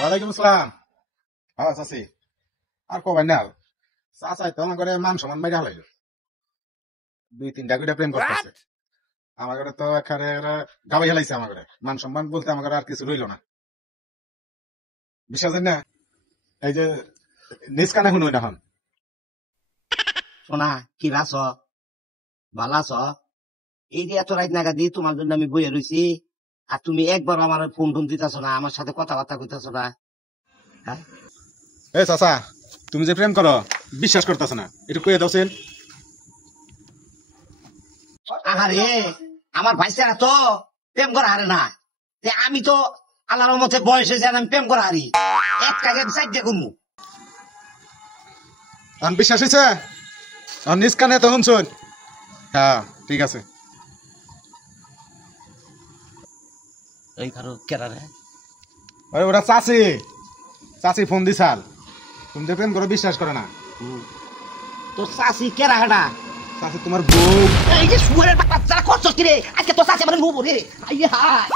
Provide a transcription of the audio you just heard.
ওয়ালাইকুম আসসালাম। হ্যাঁ চাচি, আর কবাই না চাচাই তো আমার ঘরে মান সম্মান বাইরে হলাইল। 2-3টা করে প্রেম করতেছে আমার ঘরে, তো এখানে গাবাই হেলাইছে আমার ঘরে। মান সম্মান বলতে আমার ঘরে আর কিছু রইল না, বিশ্বাস হয় না। এই যে নিজ কানে শুনুই না হন। সোনা কি রাস ভালো আছ? এই যে এত রাত নাগাদ দিয়ে তোমার জন্য আমি বইয়ে রয়েছি, আর তুমি একবার আমার ফোন টোন দিতেছ না, আমার সাথে কথাবার্তা কইতেছ না। হ্যাঁ? এ চাচা, তুমি যে প্রেম করো বিশ্বাস করতেছ না, একটু কয়ে দাওছেন। আহারে আমার ভাইসারা তো প্রেম করা হারে না, তে আমি তো আল্লাহর মতে বয়সে যেন আমি প্রেম করা হারি, এক কাজে সাইডে করবো। আন বিশ্বাস হয়েছে? আর নিজ কানে তো শুনছুন। হ্যাঁ ঠিক আছে। এই কারো কেরা রে? আরে ওরা চাচি, চাচি ফোন দিছাল। তুমি যে প্রেম করো বিশ্বাস করে না। তোর চাষি কেরা হেটা? চাচি তোমার বউ। এই যে শুয়ারের বাচ্চারা করছস কি রে? আজকে তোর চাষি আমার বউ রে। আইয়ে হায়।